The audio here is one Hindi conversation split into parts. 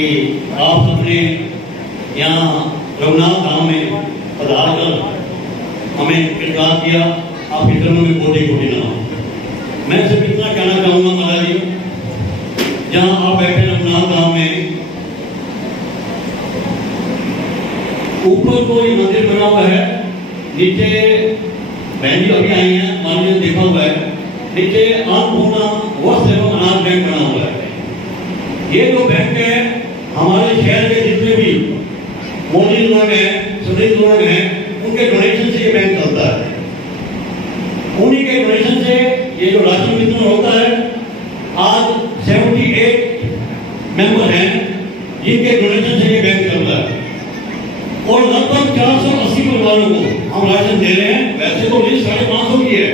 कि आप सबने यहाँ रघुनाथ धाम में पधार कर हमें किरदार किया। आपके चरणों में कोटि कोटि नमन। मैं सिर्फ इतना कहना चाहूँगा माता जी, जहाँ आप बैठे रघुनाथ धाम में, ऊपर तो ये मंदिर बना हुआ है, नीचे बहन जी अभी आई हैं, मान लीजिए देखा हुआ है, नीचे अन्नपूर्णा वस्त्र एवं अनाज बैंक बना हुआ है। ये जो बैंक है हमारे शहर के जितने भी मोदी लोग हैं, सदस्य लोग हैं, उनके डोनेशन से ये बैंक चलता है। उन्हीं के डोनेशन से ये जो राशि वितरण होता है, आज 78 मेंबर हैं जिनके डोनेशन से ये बैंक चल रहा है और लगभग 480 परिवारों को हम राशन दे रहे हैं। वैसे तो लिस्ट 550 की है,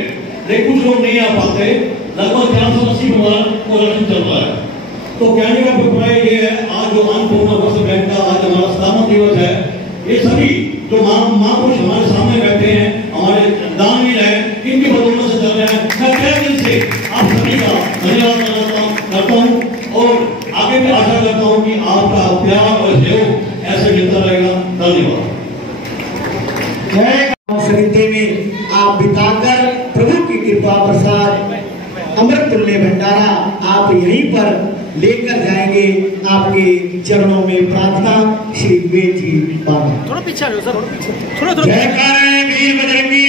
लेकिन कुछ लोग नहीं आ पाते, लगभग 480 परिवार को राशन चल रहा है। तो कहने का अभिप्राय ये है, आज जो अन्नपूर्णा वस्त्र बैंक का आज हमारा स्थापना दिवस है, ये सभी जो महापुरुष हमारे सामने बैठे हैं, हमारे दानवीर हैं, इनकी बदौलत से चल रहे हैं। मैं तहे दिल से आप सभी का धन्यवाद करता हूँ और आगे भी आशा करता हूँ कि आपका प्यार और सहयोग ऐसे मिलता रहेगा। धन्यवाद। जय में आप बिताकर प्रभु की कृपा प्रसाद अमृत तुल्य भंडारा आप यहीं पर लेकर जाएंगे। आपके चरणों में प्रार्थना श्री विवेक जी बाबा। थोड़ा पीछे आओ सर, थोड़ा जयकारे वीर बजरंगी।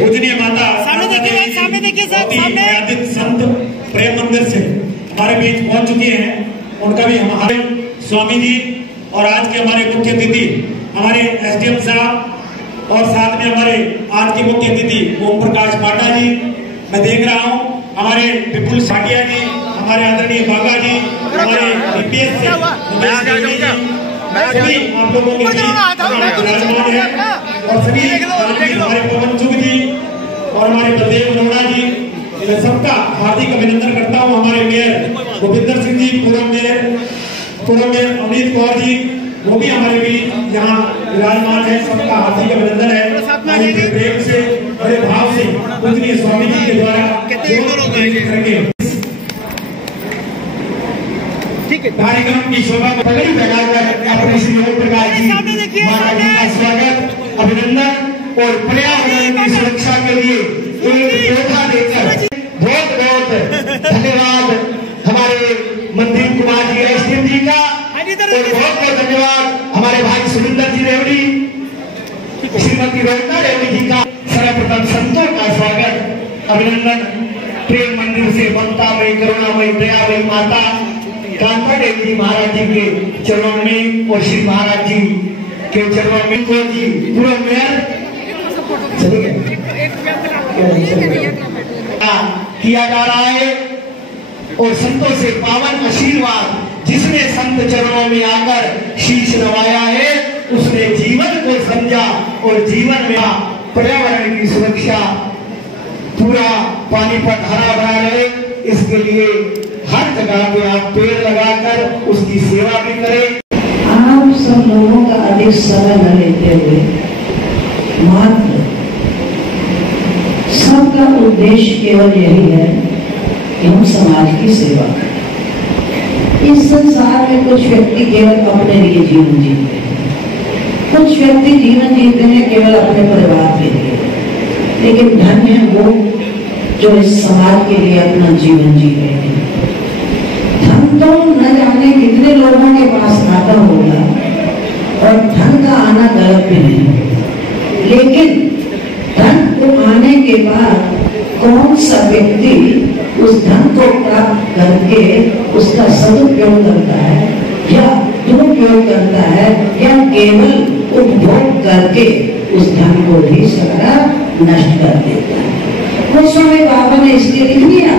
पूजनीय माता सामने देखिए सर, सामने संत प्रेम मंदिर से हमारे बीच पहुंच चुके हैं। उनका भी हमारे स्वामी जी और आज के हमारे मुख्य अतिथि हमारे एसडीएम साहब और साथ में हमारे आज के मुख्य अतिथि ओम प्रकाश पाटा जी, मैं देख रहा हूँ हमारे विपुल साटिया जी, हमारे आदरणीय बागा जी, हमारे डीपीएस से सभी आप लोगों के विराजमान है और सभी हमारे पवन चुग जी और हमारे बलदेव लोढ़ा जी, मैं सबका हार्दिक अभिनंदन करता हूँ। हमारे मेयर गोविंदर सिंह जी, पूर्व मेयर अमित कौर जी, वो भी हमारे बीच यहाँ विराजमान है। सबका हार्दिक अभिनंदन है। प्रेम से बड़े भाव से पूजनीय स्वामी जी के द्वारा कार्यक्रम की शोभा को पगड़ी लगाकर अपने श्री ओम प्रकाश जी महाराज जी का स्वागत अभिनंदन और पर्यावरण की सुरक्षा के लिए एक पौधा देकर बहुत बहुत धन्यवाद हमारे मंदिर कुमार जी एसडीएम जी का और बहुत बहुत धन्यवाद हमारे भाई सुरेंद्र जी रेवड़ी, श्रीमती रोहिता रेवड़ी जी का। सर्वप्रथम संतों का स्वागत अभिनंदन प्रेम मंदिर से ममतामयी करुणामयी दयामयी माता कांता देवी जी महाराज जी के चरणों में और श्री महाराज जी के चरणों में को जी पूर्व मेयर किया जा रहा है और संतों से पावन आशीर्वाद जिसने संत चरणों में आकर शीश नवाया है उसने जीवन को समझा और जीवन में पर्यावरण की सुरक्षा पूरा पानीपत हरा भरा रहे, इसके लिए हर जगह पे आप पेड़ लगाकर उसकी सेवा भी करें। आप सब लोगों का अधिक समय न लेते हुए मात्र सबका उद्देश्य केवल यही है कि हम समाज की सेवा करें। इस संसार में कुछ व्यक्ति केवल अपने लिए जीवन जीते हैं, कुछ व्यक्ति जीवन जीते हैं केवल अपने परिवार के लिए, लेकिन धन्य है वो जो इस समाज के लिए अपना जीवन जी रहे हैं। धन तो न जाने कितने लोगों के पास आता होगा और धन का आना गलत भी नहीं, लेकिन धन को आने के बाद कौन सा व्यक्ति उस धन को प्राप्त करके उसका सदुपयोग करता है या दुरुपयोग करता है या केवल उपभोग करके उस धन को भी सारा नष्ट कर देता है। वो स्वामी बाबा ने इसलिए लिख दिया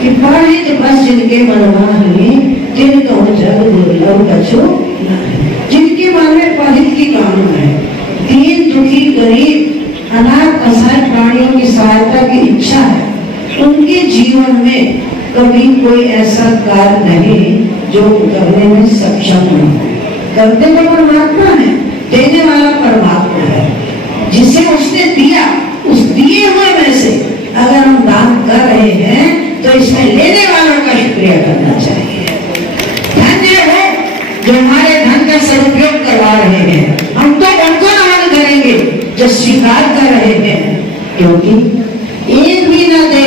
कि पढ़े बस जिनके मनमानी जिन कहो जग दुर्लभ कछु जिनके मन में पढ़ित की कानून है, दीन दुखी गरीब अनाथ असहाय प्राणियों की सहायता की इच्छा है, उनके जीवन में कभी कोई ऐसा कार्य नहीं जो करने में सक्षम नहीं है। करते तो परमात्मा है, देने वाला परमात्मा है। जिसे उसने दिया उस दिए हुए में से अगर हम दान कर रहे हैं तो इसमें लेने वालों का शुक्रिया करना चाहिए। धन्य स्वीकार कर रहे हैं, क्योंकि एक भी न दे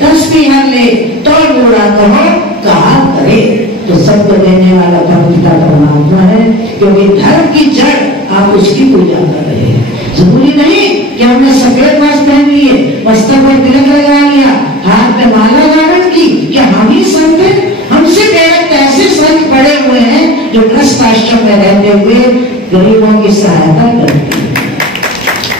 10 भी हर ले तो बुरा कहो कहा करे। तो सबको देने वाला परमपिता परमात्मा है, क्योंकि धर्म की जड़ आप उसकी पूजा कर रहे हैं। जरूरी नहीं कि हमने सफेद वस्त्र पहन लिए, मस्तक पर तिलक लगा लिया, हाथ में माला धारण की, क्या हम ही संत हैं? हमसे बेहद ऐसे संत पड़े हुए हैं जो ग्रस्त आश्रम में रहते हुए गरीबों की सहायता करते हैं,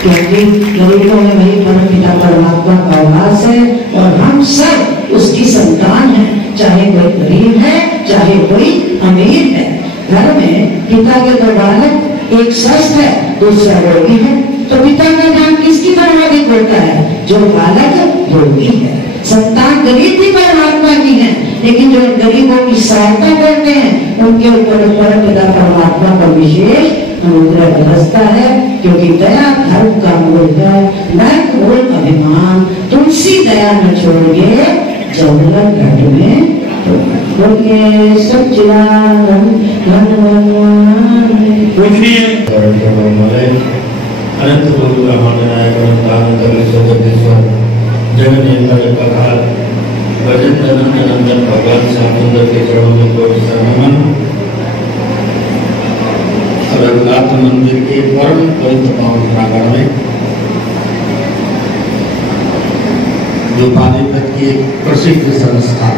क्योंकि गरीबों में वही परमपिता परमात्मा का वास है और हम सब उसकी संतान हैं, चाहे कोई गरीब है चाहे कोई अमीर है। घर में पिता के दो बालक, एक स्वस्थ है दूसरा रोगी है, तो पिता का ध्यान किसकी तरफ अधिक होता है? जो बालक रोगी है। संतान गरीब भी परमात्मा की है, लेकिन जो गरीबों की सहायता करते हैं उनके ऊपर परमपिता परमात्मा का विशेष अनुग्रह बरसता है, क्योंकि दया धर्म का मूल है, नरक मूल अभिमान। तुलसी दया न छोड़िए जंगल घट में बोलिए सच्चिदानंद पूजनीय अनंत गुरु ब्रह्मांडनायक अनंत जगदीश्वर जगन्नाथ प्रकार भजन नंदन भगवान श्याम सुंदर के चरणों में कोटि नमन। रघुनाथ मंदिर के परम पवित्र पावन प्रांगण में जो पानीपत की एक प्रसिद्ध संस्था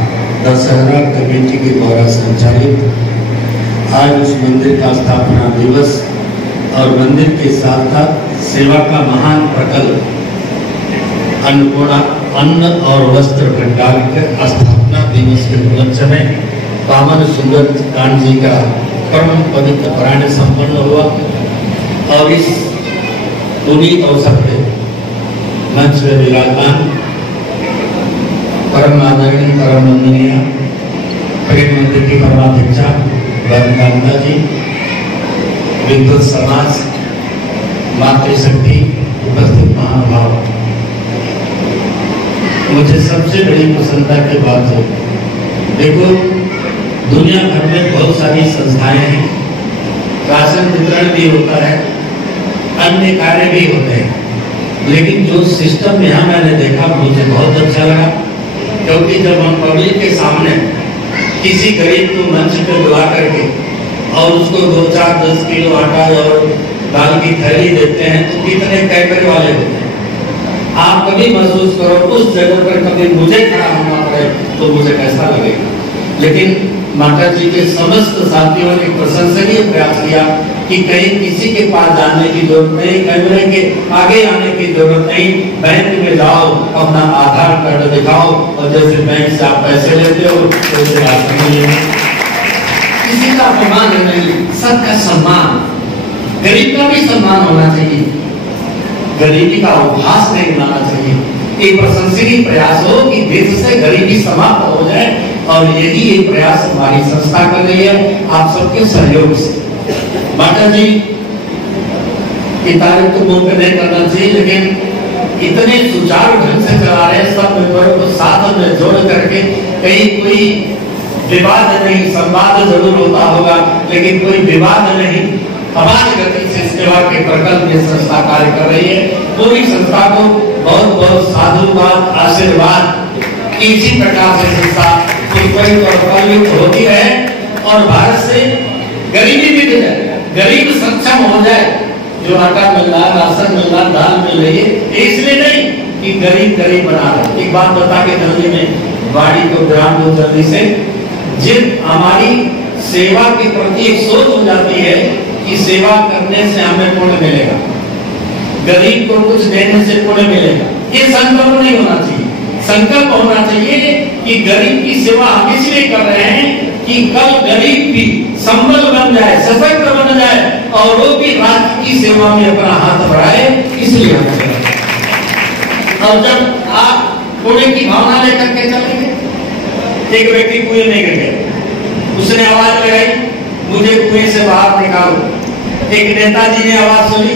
दशहरा कमेटी के द्वारा संचालित आज उस मंदिर का स्थापना दिवस और मंदिर के साथ साथ सेवा का महान प्रकल्प अन्नपूर्णा अन्न और वस्त्र भंडार के स्थापना दिवस के उपलक्ष्य में पावन सुंदर कांड जी का परम पवित्र पारायण संपन्न हुआ। और इस पुनीत अवसर पे मंच में विराजमान परम आदरणीय परम वंदनीय प्रेम मंदिर की परमाध्यक्षा बरकांता जी, विद्वत समाज, मातृशक्ति, उपस्थित महानुभाव, मुझे सबसे बड़ी प्रसन्नता की बात है, देखो दुनिया भर में बहुत सारी संस्थाएं हैं, राशन वितरण भी होता है, अन्य कार्य भी होते हैं, लेकिन जो सिस्टम यहाँ मैंने देखा मुझे बहुत अच्छा लगा। क्योंकि जब हम पब्लिक के सामने किसी गरीब को मंच पे बुला करके और उसको 2, 4, 10 किलो आटा और दाल की थैली देते हैं तो कितने कैफे वाले होते हैं। आप कभी महसूस करो उस जगह पर कभी मुझे खड़ा होना पड़े तो मुझे कैसा लगेगा। लेकिन माता जी के समस्त साथियों ने प्रशंसनीय प्रयास किया कि कहीं किसी के पास जाने की जरूरत नहीं, कैमरे के आगे आने की जरूरत नहीं, बैंक में जाओ अपना आधार कार्ड दिखाओ और जैसे बैंक से आप पैसे लेते हो वैसे राशन लेते। किसी का अपमान नहीं, सबका सम्मान, गरीब का भी सम्मान होना चाहिए, गरीबी का उपहास नहीं बनाना चाहिए। एक प्रशंसनीय प्रयास हो कि देश से गरीबी समाप्त हो जाए और यही एक प्रयास हमारी संस्था कर रही है आप सबके सहयोग से। माता जी की तारीफ तो मुंह पे नहीं करना चाहिए, लेकिन इतने सुचारू ढंग से चला रहे हैं, सब मेंबरों को साथ में जोड़ करके, कहीं कोई विवाद नहीं, संवाद जरूर होता होगा लेकिन कोई विवाद नहीं, अबाध गति से सेवा के प्रकल्प में संस्था कार्य कर रही है। पूरी संस्था को बहुत बहुत साधुवाद आशीर्वाद। इसी प्रकार से संस्था उत्पन्न और फलयुक्त होती है और भारत से गरीबी भी जाए, गरीब सक्षम हो जाए, जो आटा मिल रहा, राशन मिल रहा, दाल मिल रही है, इसलिए नहीं कि गरीब गरीब बना रहा। एक बात बता के जल्दी में बाड़ी को ग्राम को जल्दी से, जिन हमारी सेवा के प्रति एक सोच हो जाती है कि सेवा करने से हमें पुण्य मिलेगा, गरीब को कुछ देने से पुण्य मिलेगा, ये संकल्प नहीं होना चाहिए। संकल्प होना चाहिए कि गरीब की सेवा हम इसलिए कर रहे हैं कि कल गरीब भी संबल बन जाए, सशक्त बन जाए और वो भी राष्ट्र की सेवा में अपना हाथ बढ़ाए, इसलिए हम कर रहे हैं। और जब आप पुण्य की भावना लेकर के चलेंगे, एक व्यक्ति कुएं में गिर गया, उसने आवाज लगाई मुझे कुएं से बाहर निकालो। एक नेताजी ने आवाज सुनी,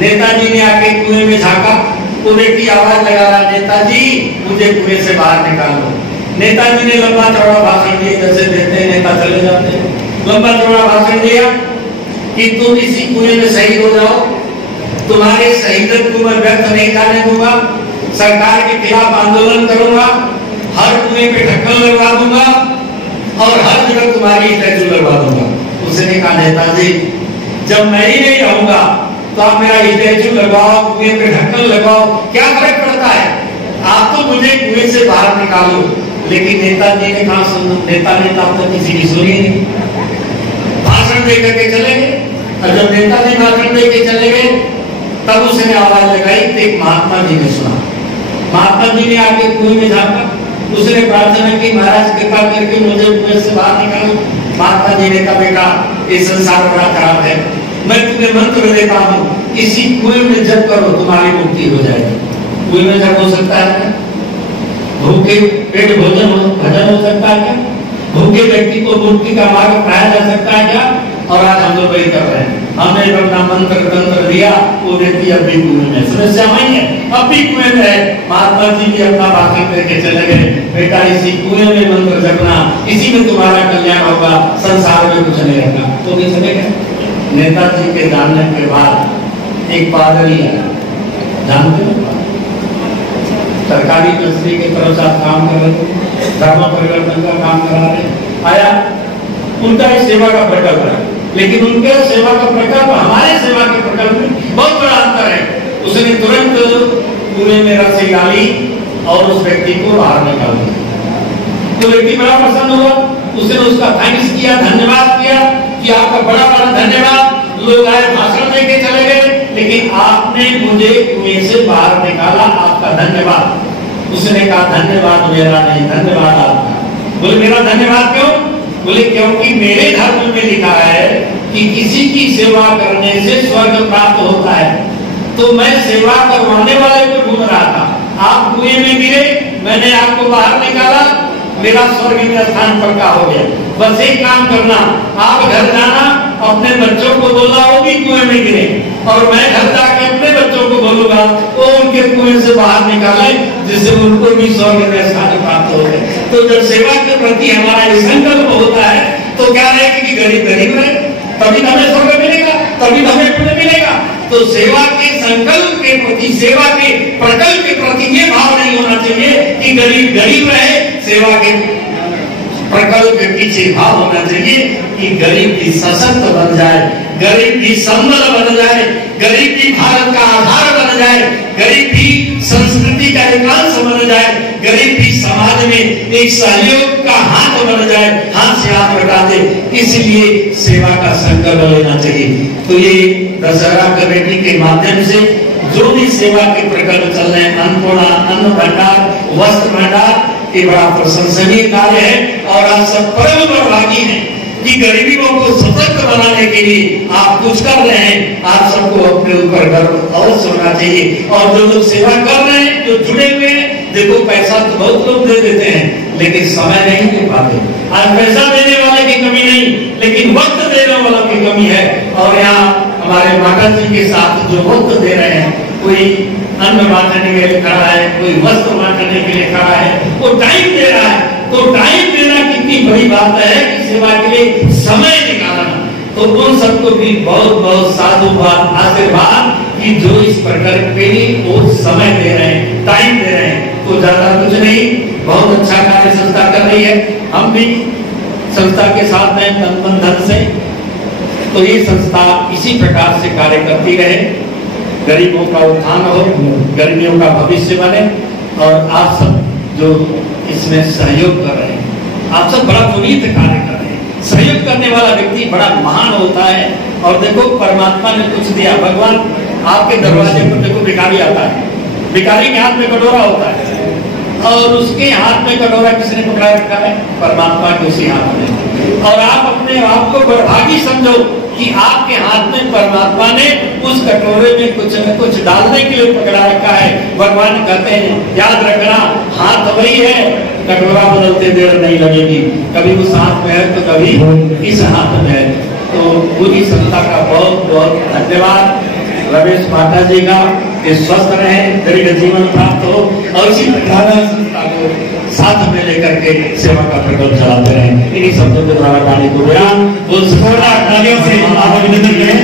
नेताजी ने आके कुएं में झांका, वो व्यक्ति आवाज लगा रहा नेताजी मुझे कुएं से बाहर निकालो। नेताजी ने लंबा चौड़ा भाषण दिया, जैसे देते हैं नेता चले जाते हैं, लंबा चौड़ा भाषण दिया कि तुम इसी कुएं में शहीद हो जाओ, तुम्हारे शहीदत को मैं व्यर्थ नहीं जाने दूंगा, सरकार के खिलाफ आंदोलन करूंगा, हर कुएं पे ढक्कन लगवा दूंगा और हर जगह तुम्हारी स्टैचू लगवा दूंगा। उसने कहा नेताजी जब मैं ही नहीं रहूंगा तो आप मेरा स्टैचू लगाओ, कुएं पे ढक्कन लगाओ, क्या फर्क पड़ता है, आप तो मुझे कुएं से बाहर निकालो। लेकिन नेताजी ने कहा सुनो, नेता ने तब तक किसी की सुनी नहीं, भाषण दे करके चले गए। और जब नेताजी भाषण दे के चले गए तब उसने आवाज लगाई, एक महात्मा जी ने सुना। महात्मा जी ने आके कुएं में झांका, उसने प्रार्थना की महाराज कृपा करके मुझे कुएं से बाहर निकालो। महात्मा जी ने कहा बेटा ये संसार बड़ा खराब है, मैं तुम्हें मंत्र देता हूँ, इसी कुएं में जप करो तुम्हारी मुक्ति हो जाएगी। कुएं में जप हो सकता है, भूखे पेट भोजन हो सकता है क्या, भूखे व्यक्ति को मुक्ति का मार्ग अपनाया जा सकता है क्या। और आज हम लोग वही कर रहे हैं, हमने अपना मंत्र तंत्र दिया, वो व्यक्ति अब भी कुएं में, समस्या वही है, अब भी कुएं में है। महात्मा जी भी अपना भाषण करके चले गए, बेटा इसी कुएं में मंत्र जपना, इसी में तुम्हारा कल्याण होगा, संसार में कुछ नहीं रहना। तो भी चले गए। नेताजी के जानने के बाद एक पादरी आया, जानते हो सरकारी मंत्री की तरफ से आप काम कर रहे थे, धर्म परिवर्तन का काम करा रहे, आया, उनका ही सेवा का प्रकल्प है, लेकिन उनके सेवा का प्रकल्प हमारे सेवा के प्रकल्प में बहुत बड़ा अंतर है। उसने तुरंत कुएं में रस्सी डाली और उस व्यक्ति को बाहर निकाल दिया। तो व्यक्ति बड़ा प्रसन्न हुआ, उसने उसका थैंक्स किया, धन्यवाद किया कि आपका बड़ा बड़ा धन्यवाद, लोग आए भाषण देके चले गए, लेकिन आपने मुझे कुएं से बाहर निकाला, आपका धन्यवाद। उसने कहा धन्यवाद मेरा नहीं, धन्यवाद आपका। बोले मेरा धन्यवाद क्यों? बोले क्योंकि मेरे धर्म में लिखा है कि किसी की सेवा करने से स्वर्ग प्राप्त होता है। तो मैं सेवा करवाने वाले को ढूंढ रहा था, आप कुएं में गिरे, मैंने आपको बाहर निकाला, मेरा स्वर्ग में स्थान पक्का हो गया। बस एक काम करना, आप घर जाना, अपने बच्चों को बोलना वो भी कुएं में गिरे, और मैं घर जाके अपने बच्चों को बोलूंगा वो उनके कुएं से बाहर निकाले, जिससे उनको भी स्वर्ग में स्थान प्राप्त हो गए। तो जब सेवा के प्रति हमारा ये संकल्प होता है तो क्या रहेगा कि गरीब गरीब रहे, तभी हमें स्वर्ग मिलेगा, तभी हमें पुण्य मिलेगा। तो सेवा के संकल्प के प्रति, सेवा के प्रकल्प के प्रति ये भाव नहीं होना चाहिए कि गरीब गरीब रहे, सेवा के प्रकल्प के पीछे भाव होना चाहिए कि गरीब भी सशक्त बन जाए, गरीब भी संबल बन जाए, गरीब भी भारत का आधार बन जाए, गरीब भी संस्कृति का एक अंश बन जाए, गरीब भी समाज में एक सहयोग का हाथ बन जाए, हाथ से हाथ बटा दे। इसलिए सेवा का संकल्प लेना चाहिए। तो ये दशहरा कमेटी के माध्यम से जो भी सेवा के प्रकल्प चल रहे हैं, अन्नपूर्णा अन्न भंडार, वस्त्र भंडार, ये बड़ा प्रशंसनीय कार्य है। और आप सब परम भागी हैं कि गरीबों को सशक्त बनाने के लिए आप कुछ कर रहे हैं। आप सबको अपने ऊपर गर्व अवश्य होना चाहिए। और जो लोग सेवा कर रहे हैं, जो जुड़े हुए हैं, देखो पैसा तो बहुत लोग दे देते हैं, लेकिन समय नहीं दे पाते। आज पैसा देने वाले की कमी नहीं, लेकिन वक्त देने वालों की कमी है। और यहाँ हमारे माता जी के साथ जो वक्त दे रहे हैं, कोई अन्न बांटने के लिए खड़ा है, कोई वस्त्र बांटने के लिए खड़ा है, वो टाइम दे रहा है। तो टाइम देना कितनी बड़ी बात है कि सेवा के लिए समय निकालना। तो उन सबको भी बहुत बहुत साधुवाद, आशीर्वाद कि जो इस प्रकल्प के लिए वो समय दे रहे हैं, टाइम दे रहे हैं। तो ज्यादा कुछ नहीं, बहुत अच्छा कार्य संस्था कर रही है, हम भी संस्था के साथ हैं तन मन धन से। तो ये संस्था इसी प्रकार से कार्य करती रहे, गरीबों का उत्थान हो, गरीबों का भविष्य बने। और आप सब जो इसमें सहयोग कर रहे हैं, आप सब बड़ा पुनीत कार्य कर रहे हैं। सहयोग करने वाला व्यक्ति बड़ा महान होता है। और देखो परमात्मा ने कुछ दिया, भगवान आपके दरवाजे पर देखो भिखारी आता है, भिखारी के हाथ में कटोरा होता है, और उसके हाथ में कटोरा किसने पकड़ा रखा है? परमात्मा के उसी हाथ में। और आप अपने आप को बड़भागी समझो कि आपके हाथ में परमात्मा ने उस कटोरे में कुछ न कुछ डालने के लिए पकड़ा रखा है। भगवान कहते हैं याद रखना, हाथ वही है, कटोरा बदलते देर नहीं लगेगी, कभी उस हाथ में है तो कभी इस हाथ में है। तो पूरी संस्था का बहुत बहुत धन्यवाद। रमेश माता जी का कि स्वस्थ रहे, दीर्घ जीवन प्राप्त हो, और इसी प्रकार संस्था को साथ में लेकर के सेवा का प्रकल्प चलाते रहे। इन्हीं शब्दों के द्वारा वाणी को बयान बोल तालियों से आप अभिनंदन करें।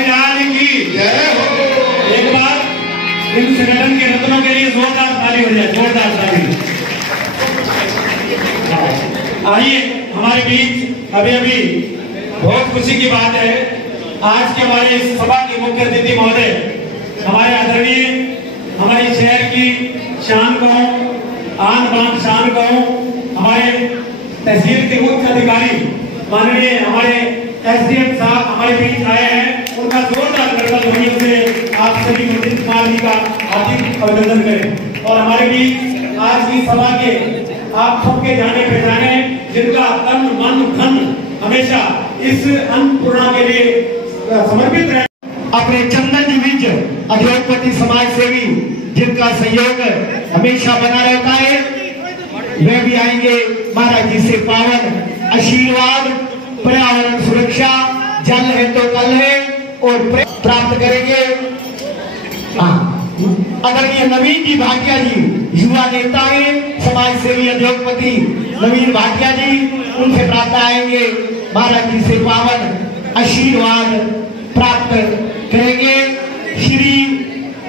बिहारी लाल की जय हो। एक बार इन संगठन के रत्नों के लिए जोरदार ताली हो जाए, जोरदार ताली। आइए हमारे बीच अभी अभी बहुत खुशी की बात है, आज के हमारे इस सभा के मुख्य अतिथि महोदय हमारे आदरणीय हमारे शहर की शान कहूं, आन बान शान कहूं, हमारे तहसील के मुख्य अधिकारी माननीय हमारे एसडीएम साहब हमारे बीच आए हैं। उनका जोरदार करतल ध्वनियों से आप सभी मंत्री कुमार जी का हार्दिक अभिनंदन करें। और हमारे बीच आज की सभा के आप सबके जाने पहचाने जिनका तन मन धन हमेशा इस अन्नपूर्णा के लिए समर्पित रहे, अपने चंदन जी विज उद्योगपति समाज सेवी जिनका सहयोग हमेशा बना रहता है, वे भी आएंगे महाराज जी से पावन आशीर्वाद, पर्यावरण सुरक्षा, जल है तो कल है और प्राप्त करेंगे। आदरणीय नवीन जी भाटिया जी युवा नेता है, समाज सेवी उद्योगपति नवीन भाटिया जी, उनसे प्राप्त आएंगे महाराज जी से पावन आशीर्वाद प्राप्त करेंगे। श्री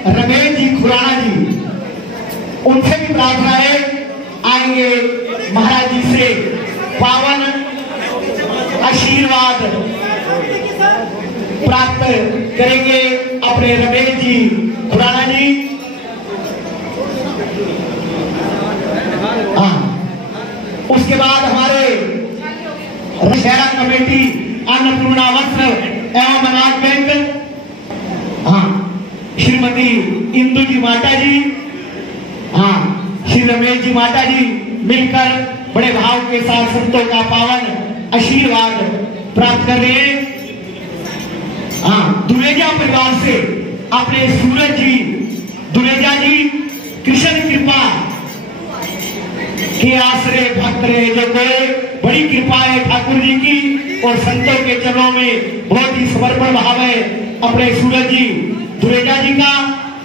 रमेश जी खुराना जी, उनसे भी प्रार्थना है, आएंगे महाराज जी से पावन आशीर्वाद प्राप्त करेंगे अपने रमेश जी खुराना जी। उसके बाद हमारे शहरा कमेटी अन्नपूर्णा वस्त्र एवं अनाज बैंक श्रीमती इंदु जी माता जी, श्री रमेश जी माता जी मिलकर बड़े भाव के साथ संतों का पावन आशीर्वाद प्राप्त कर रहे हैं। दुरेजा परिवार से अपने सूरज जी दुरेजा जी कृष्ण कृपा के आश्रय भक्त रहे, जो कोई बड़ी कृपा है ठाकुर जी की और संतों के चरणों में बहुत ही समर्पण भाव है अपने सूरज जी दुरेजा जी का।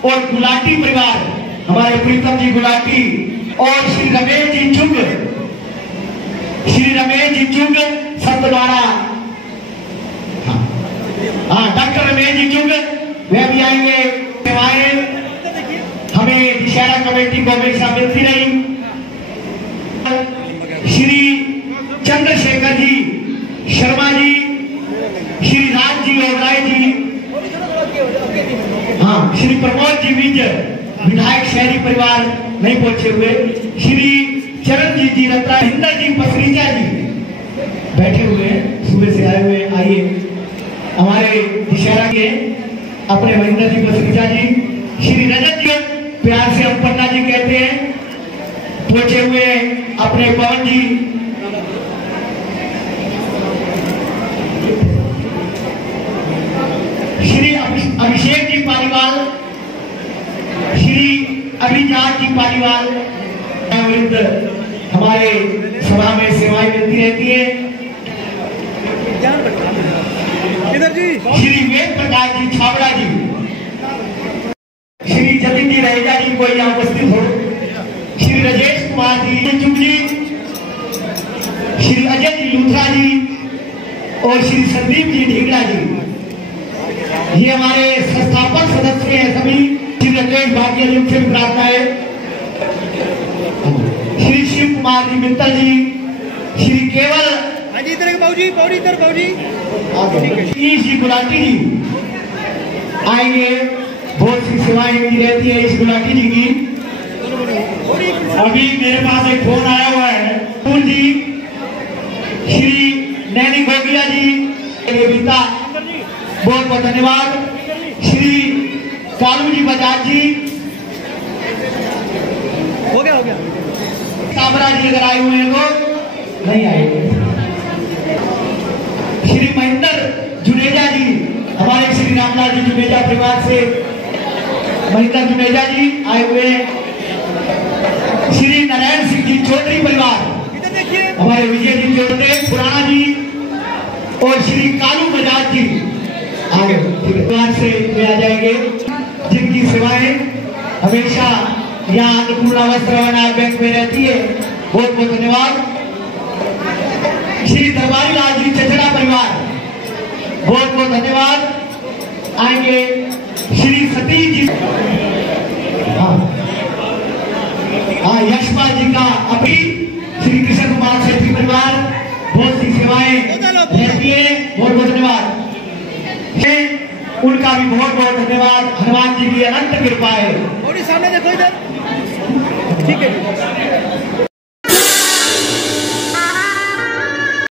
और गुलाटी परिवार हमारे प्रीतम जी गुलाटी और श्री रमेश जी चुंग संत द्वारा डॉक्टर रमेश जी चुंग वे भी आएंगे। सेवाएं हमें दशहरा कमेटी को हमेशा मिलती रही। श्री चंद्रशेखर जी शर्मा जी, श्री राज जी और राय जी, श्री प्रमोद जी विज विधायक शहरी परिवार नहीं पहुंचे हुए, श्री चरणजीत जी रत्रा, हिंदर जी पसरीजा जी बैठे हुए हैं, सुबह से आए हुए। आइए हमारे दशहरा के अपने महेंद्र जी पसरीजा जी, श्री रजत जी प्यार से हम पन्ना जी कहते हैं, पहुंचे हुए अपने पवन जी, श्री अभिषेक जी पालीवाल, श्री अभिजात जी पालीवाल, हमारे सभा में सेवाएं मिलती रहती है। श्री वेद प्रकाश जी छावड़ा जी, श्री जतिन जी रहेजा जी को यहाँ उपस्थित हो, श्री राजेश कुमार जी चुप जी, श्री अजय जी लूथरा जी और श्री संदीप जी ढींगड़ा जी, ये हमारे संस्थापक सदस्य हैं सभी। श्री राजेश भाटिया जी से भी प्रार्थना है। श्री शिव कुमार जी मित्तल जी, श्री केवल जी गुलाटी जी आएंगे, बहुत सी सेवाएं मिलती रहती है इस गुलाटी जी की। अभी मेरे पास एक फोन आया हुआ है फूल जी, श्री नैनी गोगिया जी बीता बहुत बहुत धन्यवाद। श्री कालू जी बजाज जी, हो गया काबरा जी अगर आए हुए हैं तो नहीं आए हुए। श्री महेंद्र जुनेजा जी हमारे श्री रामलाल जी जुनेजा परिवार से महेंद्र जुनेजा जी आए हुए हैं। श्री नारायण सिंह जी चौधरी परिवार हमारे विजय जी चौधरी खुराना जी और श्री कालू बजाज जी आगे परिवार से वे आ जाएंगे, जिनकी सेवाएं हमेशा यहाँ अन्नपूर्णा वस्त्र अनाज बैंक में रहती है। बहुत बहुत धन्यवाद। श्री दरबारी लाल जी चचड़ा परिवार बहुत बहुत धन्यवाद। आएंगे श्री सतीश जी। हाँ यशपाल जी का अभी श्री कृष्ण कुमार सेठी परिवार बहुत सी सेवाएं रहती है, बहुत बहुत धन्यवाद। उनका भी बहुत बहुत धन्यवाद। हनुमान जी की अनंत कृपा है। सामने देखो इधर, ठीक है।